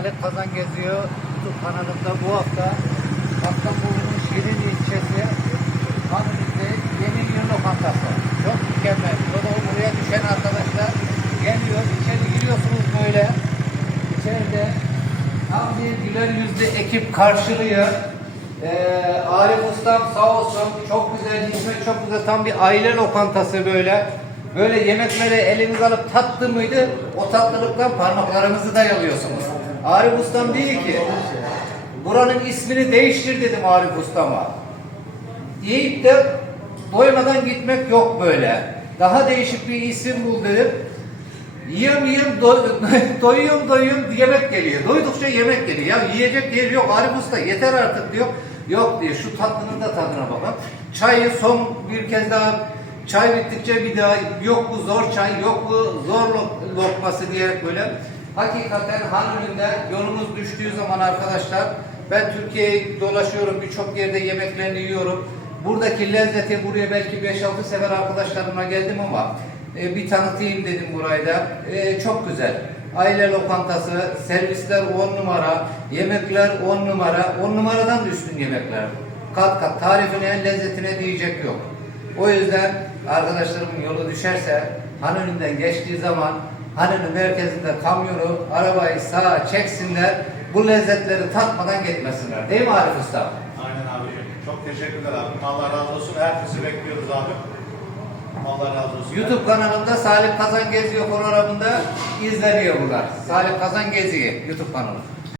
Salih Kazan geziyor. YouTube kanalında bu hafta Kastamonu'nun Şirin ilçesi Hanımizde yeni yıl lokantası. Çok mükemmel. Burada buraya düşen arkadaşlar geliyor. İçeri giriyorsunuz böyle. İçeride tam bir güler yüzlü ekip karşılıyor. Ee, Arif Ustam sağ olsun çok güzel hizmet çok güzel tam bir aile lokantası böyle. Böyle yemekleri eliniz alıp tatlı mıydı o tatlılıktan parmaklarınızı da yalıyorsunuz. Arif Ustam değil ki buranın ismini değiştir dedim Arif Ustam'a. Yiyip de doymadan gitmek yok böyle. Daha değişik bir isim bul dedim. Yiyorum yiyorum do doyuyorum doyuyorum yemek geliyor. Doydukça yemek geliyor. Ya yiyecek yer yok Arif Usta yeter artık diyor. Yok diyor şu tatlının da tadına bakın. Çayı son bir kez daha çay bittikçe bir daha yok bu zor çay yok bu zor lok- lokması diyerek böyle. Hakikaten han önünde yolunuz düştüğü zaman arkadaşlar ben Türkiye'yi dolaşıyorum birçok yerde yemeklerini yiyorum. Buradaki lezzeti buraya belki 5-6 sefer arkadaşlarımla geldim ama e, bir tanıtayım dedim burayı. E, çok güzel. Aile lokantası, servisler 10 numara, yemekler 10 numara, 10 numaradan da üstün yemekler. Kat kat tarifine, lezzetine diyecek yok. O yüzden arkadaşlarımın yolu düşerse han önünden geçtiği zaman hanının merkezinde kamyonu, arabayı sağa çeksinler, bu lezzetleri tatmadan gitmesinler. Değil mi Arif Usta? Aynen abicim. Çok teşekkürler abi. Allah razı olsun. Herkesi bekliyoruz abi. Allah razı olsun. YouTube kanalımda Salih Kazan Geziyor programında izleniyor bunlar. Salih Kazan Geziyor YouTube kanalı.